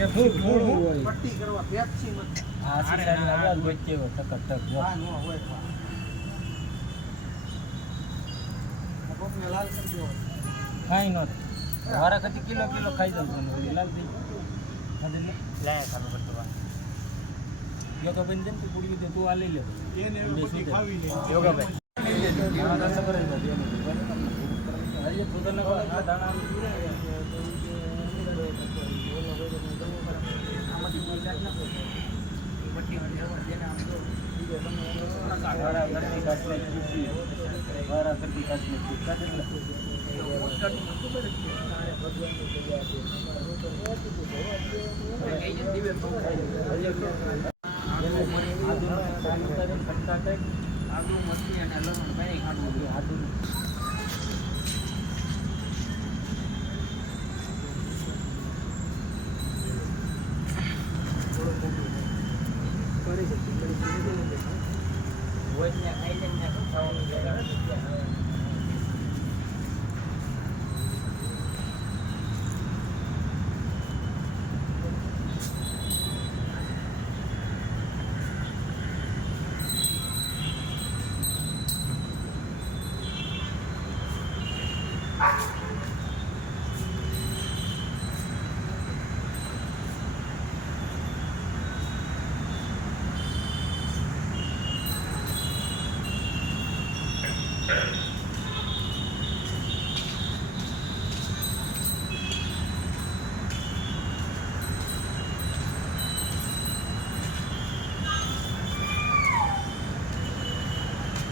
પટ્ટી કરવા પેપ્સી મત આ સીસાની અવાજ વચ્ચે ટક ટક જો હા નો હોય લાલ કરી દો કાંઈ નો વારા કદી કિલો ખાઈ જાઉં છું લાલ થઈ લાયા ખાનું કરતો યોગાબેન જેમ તું પૂરી દે તું આ લઈ લે એને બધી ખાવી લે યોગાબેન મારા સબર જ નથી હજી પોતાને આ દાણા આમાંથી કોઈ જાત ના પટ્ટી જેને આમ જો વારા કરતી કાચની આદુ મરચી અને લસણ કઈ ખાટું આદુ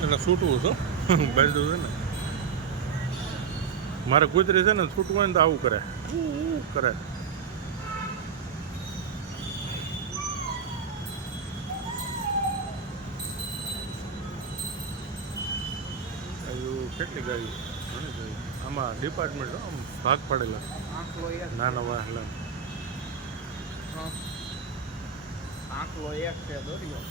એને છૂટવું છો બાજુ છે ને મારે કૂતરી છે ને છૂટવું હોય ને તો આવું કરે કરે કેટલી ગાડી ઘણી ગાડી આમાં ડિપાર્ટમેન્ટ આમ ભાગ પાડેલા નાના વાહલા આંકલો એક છે દોર્યો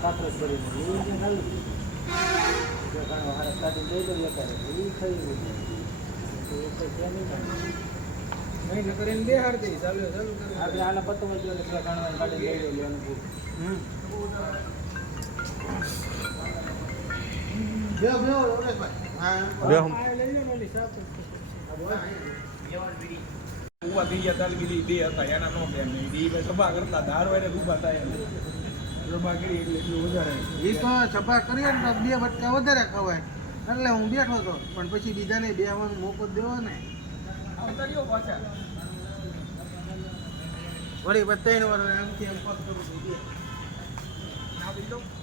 કાપરેશ કરીને એ ખાલી ઘણો હારે કાઢી દઈ દો એ કરે એ થઈ ગયું એ તો છે નહીં કરીને બેહાર દે ચાલુ આપણે આના પતંગ જો એટલે ઘણો કાઢી લઈ લો લેવાનું ઉભા થઈ ગયા તાલગીરી બે હતા એના નો કેમ નહીં એ સભા કરતા ધાર વારે ઉભા થાય સભા કરી એટલે એટલું વધારે એ તો સભા કરીએ ને બે બટકા વધારે ખવાય એટલે હું બેઠો હતો પણ પછી બીજાને બેવાનો મોકો દેવો ને પાછા વળી 3 વાર આમથી આમ પગ કરું